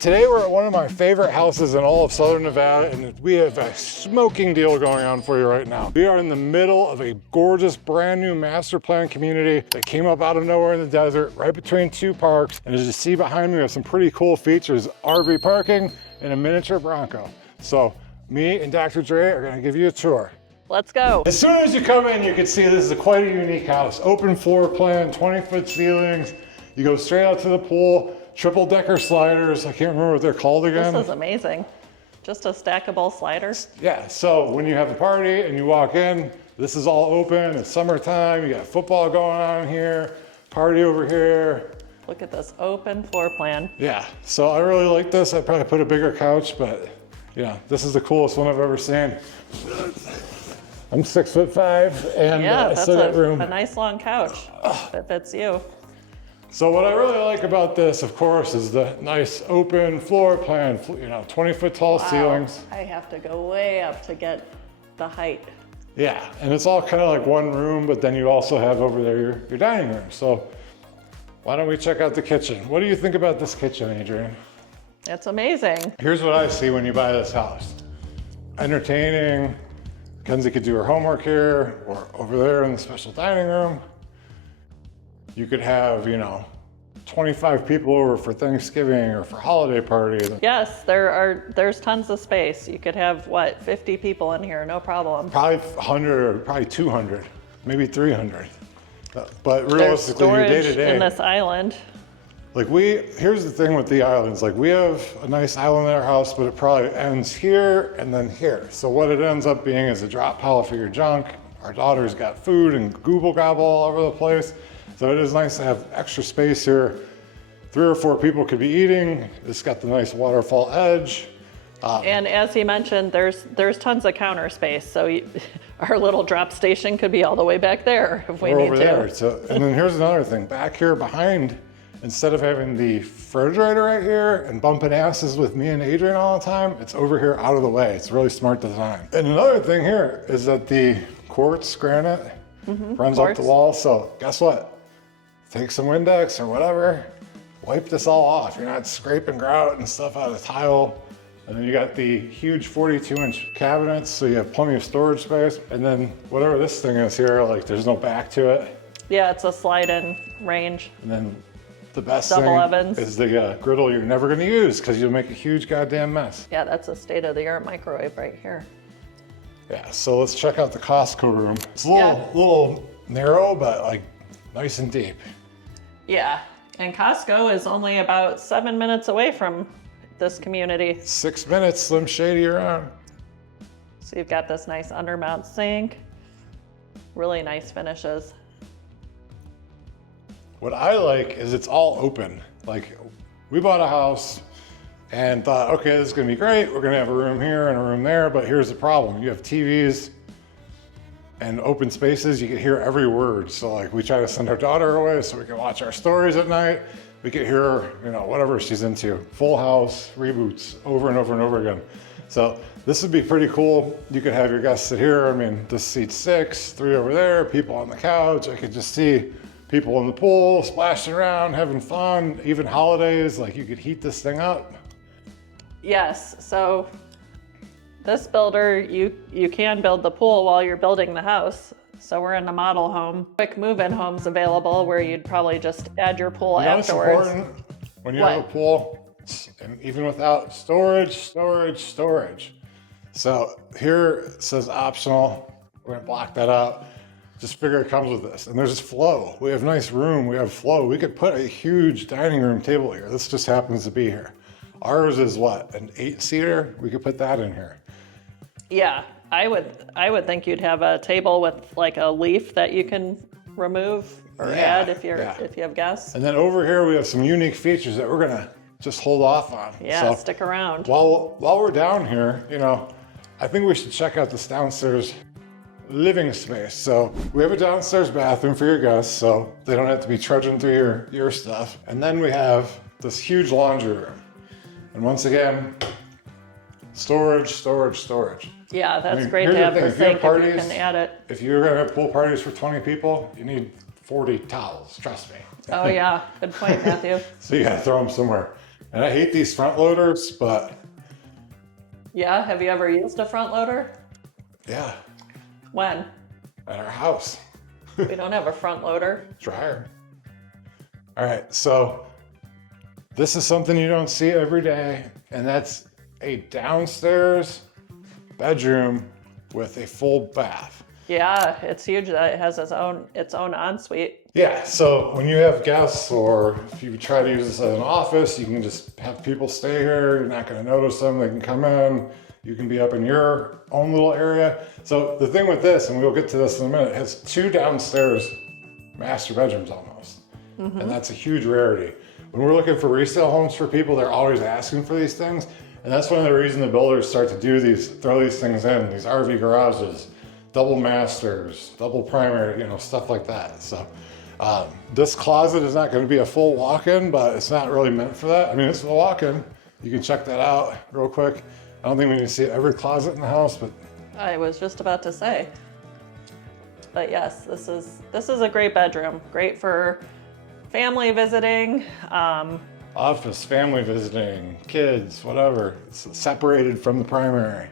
Today we're at one of my favorite houses in all of Southern Nevada, and we have a smoking deal going on for you right now. We are in the middle of a gorgeous brand new master plan community that came up out of nowhere in the desert, right between two parks. And as you see behind me, we have some pretty cool features, RV parking and a miniature Bronco. So me and Dr. Dre are gonna give you a tour. Let's go. As soon as you come in, you can see this is quite a unique house. Open floor plan, 20-foot ceilings. You go straight out to the pool. Triple decker sliders. I can't remember what they're called again. This is amazing. Just a stackable slider. Yeah, so when you have a party and you walk in, this is all open. It's summertime. You got football going on here, party over here. Look at this open floor plan. Yeah, so I really like this. I'd probably put a bigger couch, but yeah, this is the coolest one I've ever seen. I'm 6'5", and yeah, I still got room. A nice long couch that fits you. So what I really like about this, of course, is the nice open floor plan, 20-foot tall ceilings. I have to go way up to get the height. Yeah, and it's all kind of like one room, but then you also have over there your dining room. So why don't we check out the kitchen? What do you think about this kitchen, Adrianne? It's amazing. Here's what I see when you buy this house. Entertaining. Kenzie could do her homework here or over there in the special dining room. You could have, 25 people over for Thanksgiving or for holiday party. Yes, there's tons of space. You could have, 50 people in here, no problem. Probably 100 or probably 200, maybe 300. But realistically, your day-to-day. In this island. Here's the thing with the islands. We have a nice island in our house, but it probably ends here and then here. So what it ends up being is a drop pile for your junk. Our daughter's got food and gobble gobble all over the place. So it is nice to have extra space here. 3 or 4 people could be eating. It's got the nice waterfall edge. And as he mentioned, there's tons of counter space. So our little drop station could be all the way back there if we need over to. There. So, and then here's another thing. Back here behind, instead of having the refrigerator right here and bumping asses with me and Adrianne all the time, it's over here out of the way. It's really smart design. And another thing here is that the quartz granite runs up the wall. So guess what? Take some Windex or whatever, wipe this all off. You're not scraping grout and stuff out of the tile. And then you got the huge 42-inch cabinets, so you have plenty of storage space. And then whatever this thing is here, there's no back to it. Yeah, it's a slide-in range. And then the best Double thing ovens. is the griddle you're never gonna use because you'll make a huge goddamn mess. Yeah, that's a state-of-the-art microwave right here. Yeah, so let's check out the Costco room. It's a little narrow, but nice and deep. Yeah, and Costco is only about 7 minutes away from this community. 6 minutes, Slim Shady around. So you've got this nice undermount sink, really nice finishes. What I like is it's all open. We bought a house and thought, okay, this is gonna be great. We're gonna have a room here and a room there, but here's the problem. You have TVs and open spaces, you can hear every word. So we try to send our daughter away so we can watch our stories at night. We can hear, whatever she's into. Full House, reboots, over and over and over again. So this would be pretty cool. You could have your guests sit here. This seats 6, 3 over there, people on the couch. I could just see people in the pool, splashing around, having fun, even holidays, you could heat this thing up. Yes, so this builder, you can build the pool while you're building the house. So we're in the model home. Quick move-in homes available where you'd probably just add your pool afterwards. It's important when you have a pool, and even without storage. So here it says optional. We're gonna block that out. Just figure it comes with this. And there's flow. We have nice room, we have flow. We could put a huge dining room table here. This just happens to be here. Ours is what, an 8-seater? We could put that in here. Yeah, I would think you'd have a table with a leaf that you can remove or add if you have guests. And then over here we have some unique features that we're gonna just hold off on. Yeah, so stick around. While we're down here, I think we should check out this downstairs living space. So we have a downstairs bathroom for your guests, so they don't have to be trudging through your stuff. And then we have this huge laundry room. And once again, storage. Yeah, that's great to have the sink if you can add it. If you're gonna have pool parties for 20 people, you need 40 towels, trust me. Oh yeah, good point, Matthew. So you gotta throw them somewhere. And I hate these front loaders, but Yeah, have you ever used a front loader? yeah, When? at our house. We don't have a front loader. Dryer. All right, so this is something you don't see every day, and that's a downstairs bedroom with a full bath. Yeah, it's huge. It has its own ensuite. Yeah, so when you have guests or if you try to use this as an office, you can just have people stay here. You're not going to notice them. They can come in. You can be up in your own little area. So the thing with this, and we'll get to this in a minute, it has 2 downstairs master bedrooms almost. And that's a huge rarity. When we're looking for resale homes for people, they're always asking for these things. And that's one of the reasons the builders start to do these, throw these things in, these RV garages, double masters, double primary, stuff like that. So this closet is not going to be a full walk-in, but it's not really meant for that. I mean, it's a walk-in. You can check that out real quick. I don't think we need to see every closet in the house, but I was just about to say. But yes, this is a great bedroom. Great for family visiting. Office, family visiting, kids, whatever. It's separated from the primary.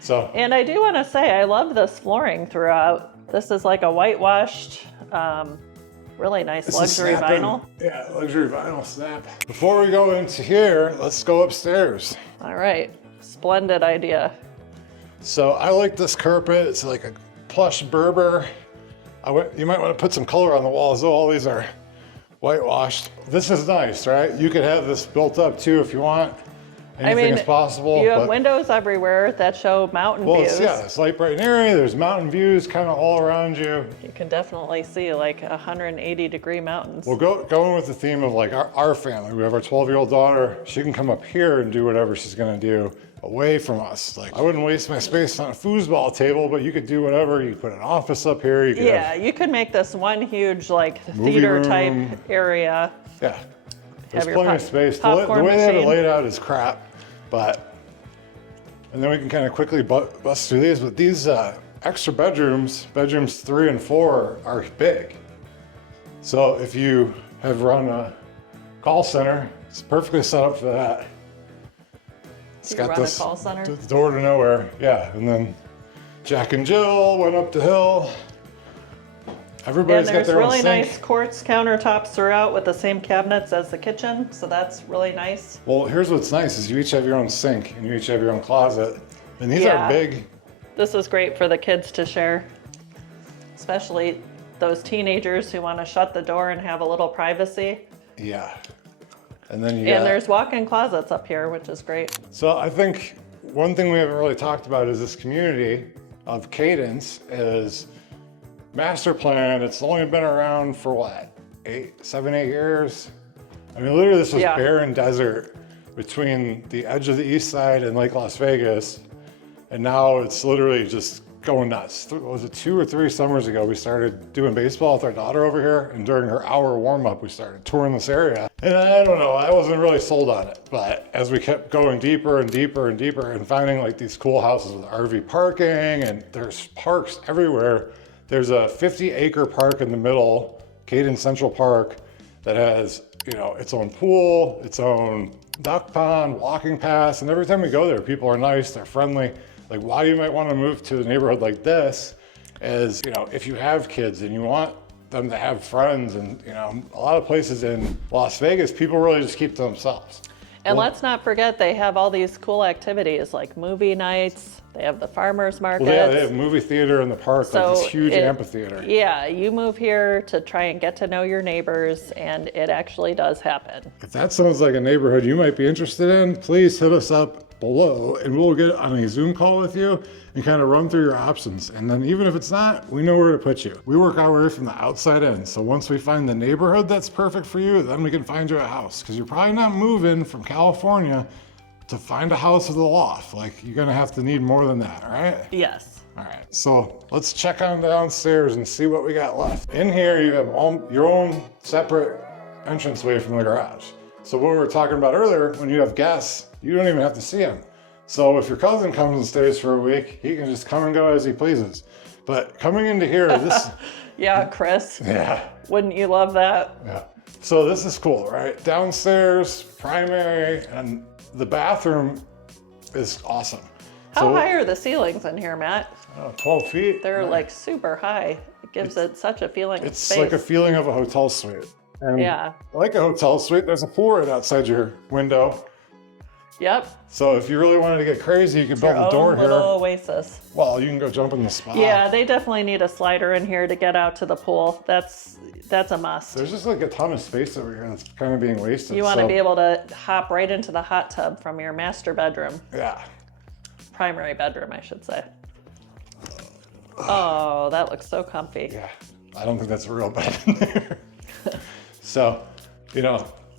So. And I do want to say, I love this flooring throughout. This is like a whitewashed, really nice luxury vinyl. Yeah, luxury vinyl snap. Before we go into here, let's go upstairs. All right, splendid idea. So I like this carpet. It's like a plush Berber. You might want to put some color on the walls though. All these are whitewashed. This is nice, right? You could have this built up too if you want. Anything is possible. You have windows everywhere that show mountain views. It's light bright and airy. There's mountain views kind of all around you. You can definitely see like 180-degree mountains. Well, going with the theme of like our family. We have our 12-year-old daughter. She can come up here and do whatever she's gonna do away from us. Like, I wouldn't waste my space on a foosball table, but you could do whatever. You could put an office up here. You could you could make this one huge like theater type area. Yeah, there's plenty of space. The Popcorn way they have it machine. laid out is crap, and then we can kind of quickly bust through these. But these extra bedrooms 3 and 4 are big. So if you have run a call center, it's perfectly set up for that. It's got this call center? door to nowhere. Yeah, and then Jack and Jill went up the hill. Everybody's got their own sink. And there's really nice quartz countertops throughout with the same cabinets as the kitchen, so that's really nice. Well, here's what's nice is you each have your own sink and you each have your own closet. And these are big. This is great for the kids to share, especially those teenagers who want to shut the door and have a little privacy. Yeah. And then there's walk-in closets up here, which is great. So I think one thing we haven't really talked about is this community of Cadence is master plan. It's only been around for what, 7, 8 years? I mean, literally this was barren desert between the edge of the east side and Lake Las Vegas. And now it's literally just going nuts. Was it 2 or 3 summers ago, we started doing baseball with our daughter over here. And during her hour warm-up, we started touring this area. And I don't know, I wasn't really sold on it. But as we kept going deeper and deeper and deeper and finding like these cool houses with RV parking and there's parks everywhere. There's a 50-acre park in the middle, Cadence Central Park, that has, its own pool, its own duck pond, walking paths. And every time we go there, people are nice, they're friendly. Like, why you might want to move to a neighborhood like this is, if you have kids and you want them to have friends and, a lot of places in Las Vegas, people really just keep to themselves. And let's not forget, they have all these cool activities like movie nights. They have the farmers markets. Well, yeah, they have movie theater in the park, like this huge amphitheater. Yeah, you move here to try and get to know your neighbors, and it actually does happen. If that sounds like a neighborhood you might be interested in, please hit us up below and we'll get on a Zoom call with you and kind of run through your options. And then even if it's not, we know where to put you. We work our way from the outside in. So once we find the neighborhood that's perfect for you, then we can find you a house. Because you're probably not moving from California to find a house with a loft. Like, you're gonna have to need more than that, all right? Yes. All right, so let's check on downstairs and see what we got left. In here, you have your own separate entranceway from the garage. So what we were talking about earlier, when you have guests, you don't even have to see them. So if your cousin comes and stays for a week, he can just come and go as he pleases. But coming into here, this... Yeah, Chris. Yeah. Wouldn't you love that? Yeah. So this is cool, right? Downstairs, primary, and the bathroom is awesome. How high are the ceilings in here, Matt? 12 feet. They're like super high. It gives it such a feeling of space. It's like a feeling of a hotel suite. And yeah. like a hotel suite, there's a pool right outside your window. Yep. So if you really wanted to get crazy, you could build a door here. Little oasis. Well, you can go jump in the spa. Yeah, they definitely need a slider in here to get out to the pool. That's a must. There's just like a ton of space over here that's kind of being wasted. You want to be able to hop right into the hot tub from your master bedroom. Yeah. Primary bedroom, I should say. Oh, that looks so comfy. Yeah, I don't think that's a real bed in there. So,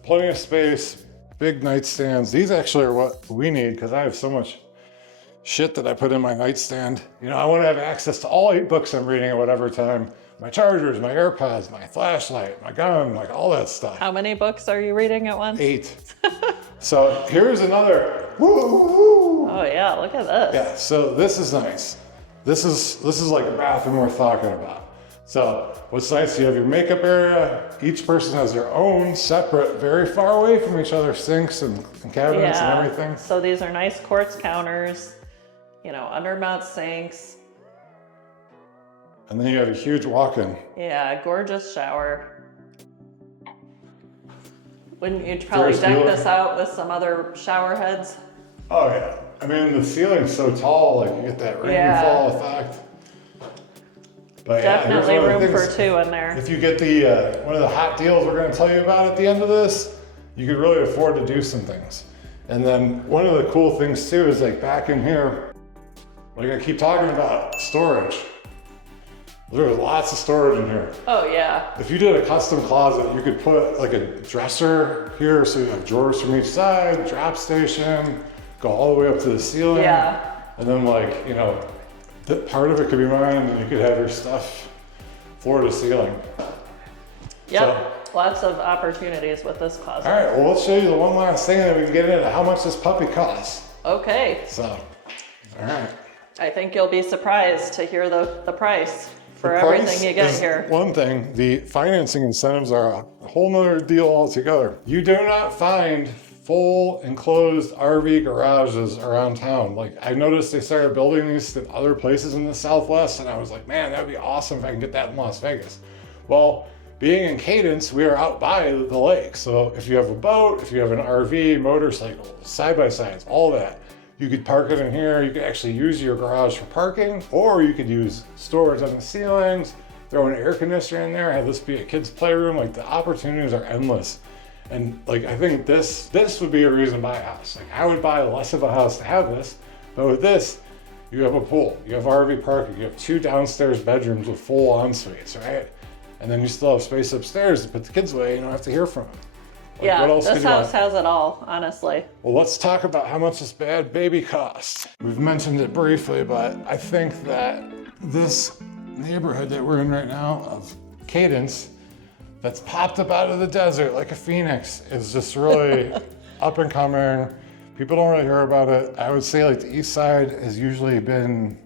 plenty of space, big nightstands. These actually are what we need because I have so much shit that I put in my nightstand. I want to have access to all 8 books I'm reading at whatever time. My chargers, my AirPods, my flashlight, my gun, like all that stuff. How many books are you reading at once? 8. So here's another. Woo-hoo. Oh yeah, look at this. Yeah, so this is nice. This is like a bathroom worth talking about. So what's nice, you have your makeup area. Each person has their own separate, very far away from each other sinks and cabinets and everything. So these are nice quartz counters, undermount sinks. And then you have a huge walk-in. Yeah, gorgeous shower. Wouldn't you probably deck this out with some other shower heads? Oh yeah. I mean, the ceiling's so tall, like you get that rainfall effect. But definitely room for 2 in there. If you get the one of the hot deals we're going to tell you about at the end of this, you could really afford to do some things. And then one of the cool things too is like back in here, like I keep talking about storage. There's lots of storage in here. Oh yeah. If you did a custom closet, you could put like a dresser here, so you have drawers from each side, drop station, go all the way up to the ceiling. Yeah. And then that part of it could be mine, and you could have your stuff floor to ceiling. Yep. Lots of opportunities with this closet. All right, well, let's show you the one last thing, and then we can get into how much this puppy costs. Okay. So, all right. I think you'll be surprised to hear the price for everything you get here. One thing, the financing incentives are a whole nother deal altogether. You do not find full enclosed RV garages around town. Like I noticed they started building these in other places in the Southwest, and I was like, man, that'd be awesome if I can get that in Las Vegas. Well, being in Cadence, we are out by the lake. So if you have a boat, if you have an RV, motorcycle, side-by-sides, all that, you could park it in here. You could actually use your garage for parking, or you could use storage on the ceilings, throw an air conditioner in there, have this be a kid's playroom. Like the opportunities are endless. And like, I think this would be a reason to buy a house. Like I would buy less of a house to have this, but with this, you have a pool, you have RV parking, you have 2 downstairs bedrooms with full en-suites, right? And then you still have space upstairs to put the kids away. You don't have to hear from them. Like, yeah, what else this house has it all, honestly. Well, let's talk about how much this bad baby costs. We've mentioned it briefly, but I think that this neighborhood that we're in right now of Cadence, that's popped up out of the desert like a phoenix, is just really up and coming. People don't really hear about it. I would say like the east side has usually been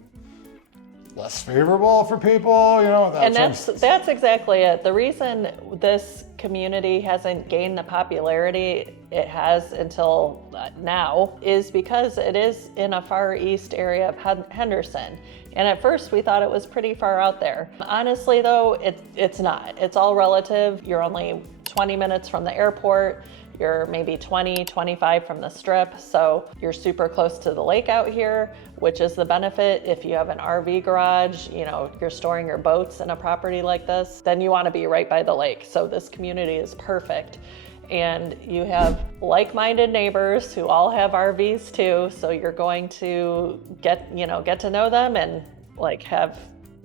less favorable for people, And that's exactly it. The reason this community hasn't gained the popularity it has until now is because it is in a far east area of Henderson. And at first we thought it was pretty far out there. Honestly though, it's not. It's all relative. You're only 20 minutes from the airport. You're maybe 20, 25 from the strip. So you're super close to the lake out here, which is the benefit. If you have an RV garage, you're storing your boats in a property like this, then you want to be right by the lake. So this community is perfect. And you have like-minded neighbors who all have RVs too. So you're going to get to know them and have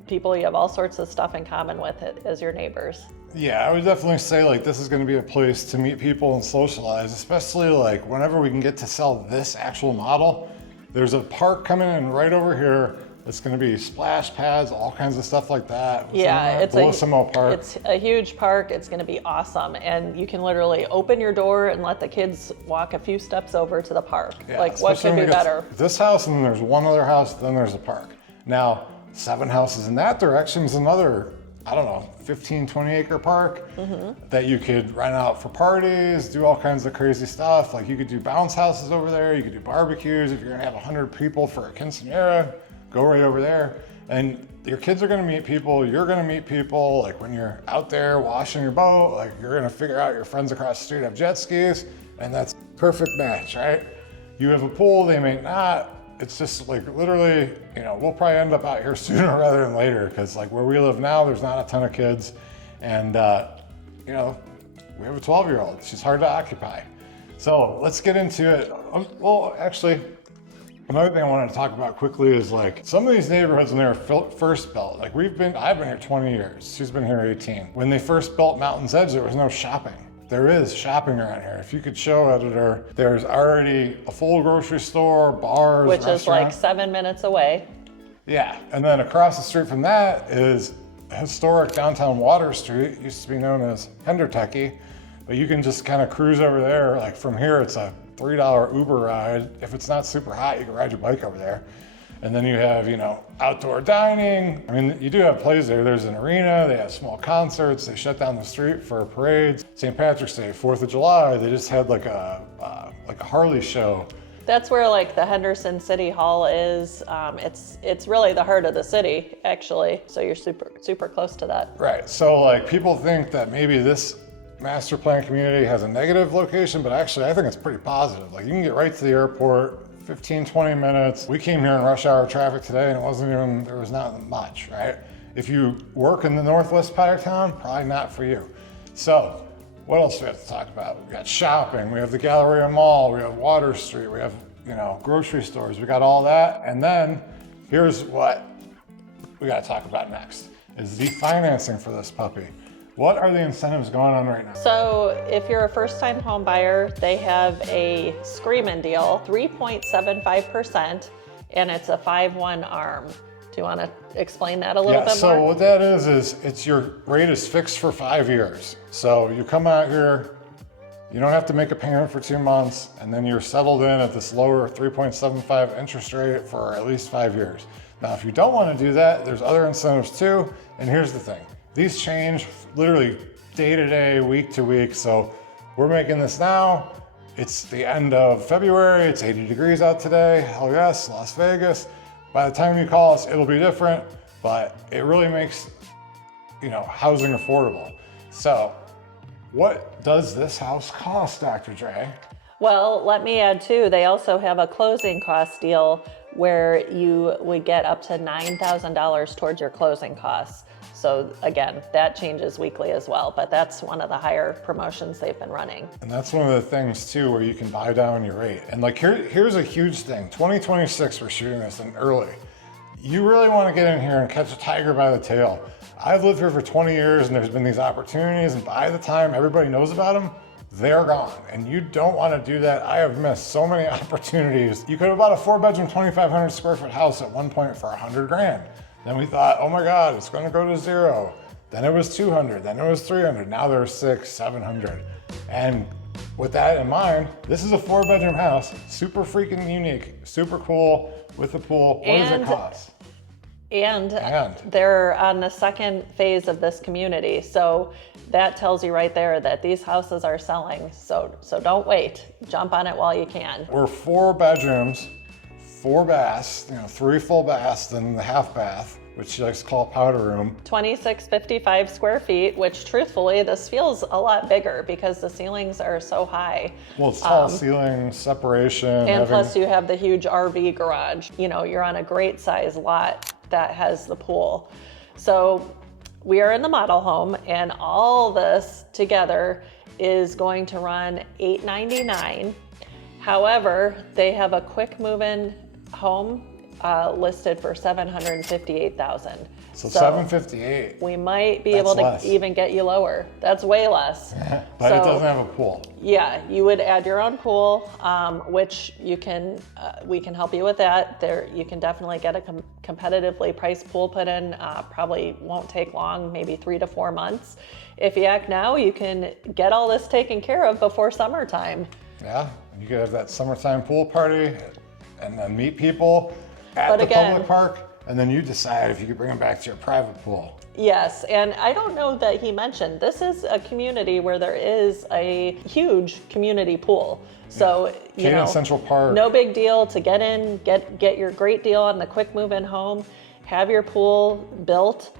people you have all sorts of stuff in common with it as your neighbors. Yeah, I would definitely say this is going to be a place to meet people and socialize, especially whenever we can get to sell this actual model. There's a park coming in right over here. It's going to be splash pads, all kinds of stuff like that. Yeah, it's a huge park. It's going to be awesome. And you can literally open your door and let the kids walk a few steps over to the park. Yeah, what could be better? This house, and then there's one other house, then there's a park. Now, 7 houses in that direction is another I don't know, 15, 20 acre park that you could rent out for parties, do all kinds of crazy stuff. Like you could do bounce houses over there. You could do barbecues. If you're gonna have 100 people for a quinceanera, go right over there. And your kids are gonna meet people, you're gonna meet people. Like when you're out there washing your boat, like you're gonna figure out your friends across the street have jet skis, and that's perfect match, right? You have a pool, they may not. It's just like literally, you know, we'll probably end up out here sooner rather than later, because like where we live now, there's not a ton of kids. And, you know, we have a 12-year-old. She's hard to occupy. So let's get into it. Well, actually, another thing I wanted to talk about quickly is like some of these neighborhoods when they were first built, like I've been here 20 years. She's been here 18. When they first built Mountain's Edge, there was no shopping. There is shopping around here. If you could show editor, there's already a full grocery store, bars, which is like 7 minutes away. Yeah, and then across the street from that is historic downtown Water Street. It used to be known as Henderson, but you can just kind of cruise over there. Like from here, it's a $3 Uber ride. If it's not super hot, you can ride your bike over there. And then you have, you know, outdoor dining. I mean, you do have plays there. There's an arena, they have small concerts, they shut down the street for parades. St. Patrick's Day, 4th of July, they just had like a Harley show. That's where like the Henderson City Hall is. It's really the heart of the city, actually. So you're super close to that. Right, so like people think that maybe this master plan community has a negative location, but actually I think it's pretty positive. Like you can get right to the airport, 15, 20 minutes. We came here in rush hour traffic today and there was not much, right? If you work in the northwest part of town, probably not for you. So what else do we have to talk about? We got shopping, we have the Galleria Mall, we have Water Street, we have, you know, grocery stores, we got all that. And then here's what we gotta talk about next, is the financing for this puppy. What are the incentives going on right now? So if you're a first-time home buyer, they have a screaming deal, 3.75%, and it's a 5/1 ARM. Do you want to explain that a little bit more? So what that is it's your rate is fixed for 5 years. So you come out here, you don't have to make a payment for 2 months, and then you're settled in at this lower 3.75 interest rate for at least 5 years. Now, if you don't want to do that, there's other incentives too. And here's the thing. These change literally day to day, week to week. So we're making this now. It's the end of February. It's 80 degrees out today. Hell yes, Las Vegas. By the time you call us, it'll be different, but it really makes, you know, housing affordable. So what does this house cost, Dr. Dre? Well, let me add too, they also have a closing cost deal where you would get up to $9,000 towards your closing costs. So again, that changes weekly as well, but that's one of the higher promotions they've been running. And that's one of the things too, where you can buy down your rate. And like here's a huge thing. 2026, we're shooting this in early. You really want to get in here and catch a tiger by the tail. I've lived here for 20 years and there's been these opportunities, and by the time everybody knows about them, they're gone. And you don't want to do that. I have missed so many opportunities. You could have bought a 4-bedroom, 2,500 square foot house at one point for 100 grand. Then we thought, oh my God, it's going to go to 0. Then it was 200, then it was 300. Now there's 600, 700. And with that in mind, this is a 4-bedroom house, super freaking unique, super cool with a pool. What does it cost? And they're on the second phase of this community. So that tells you right there that these houses are selling. So don't wait, jump on it while you can. We're 4 bedrooms, 4 baths, 3 full baths, then the half bath, which she likes to call powder room. 2655 square feet, which truthfully, this feels a lot bigger because the ceilings are so high. Well, it's tall ceilings, separation. And plus you have the huge RV garage. You're on a great size lot that has the pool. So we are in the model home, and all this together is going to run $899. However, they have a quick move-in home listed for $758,000. So $758. We might be able to even get you lower. That's way less. But it doesn't have a pool. Yeah, you would add your own pool, which you can. We can help you with that. You can definitely get a competitively priced pool put in. Probably won't take long, maybe 3 to 4 months. If you act now, you can get all this taken care of before summertime. Yeah, you could have that summertime pool party and then meet people at the public park. and then you decide if you could bring them back to your private pool. Yes, and I don't know that he mentioned, this is a community where there is a huge community pool. So, you know, Central Park. No big deal to get in, get your great deal on the quick move-in home, have your pool built.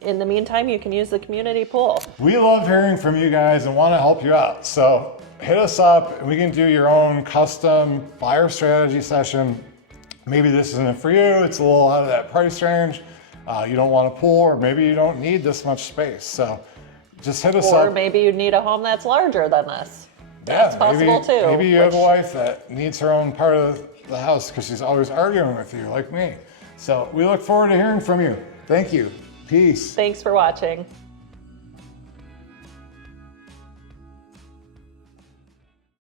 In the meantime, you can use the community pool. We love hearing from you guys and want to help you out. So hit us up and we can do your own custom fire strategy session. Maybe this isn't for you. It's a little out of that price range. You don't want a pool, or maybe you don't need this much space. So just hit us up. Or maybe you need a home that's larger than this. Yeah, That's possible too. Maybe you have a wife that needs her own part of the house because she's always arguing with you like me. So we look forward to hearing from you. Thank you. Peace. Thanks for watching.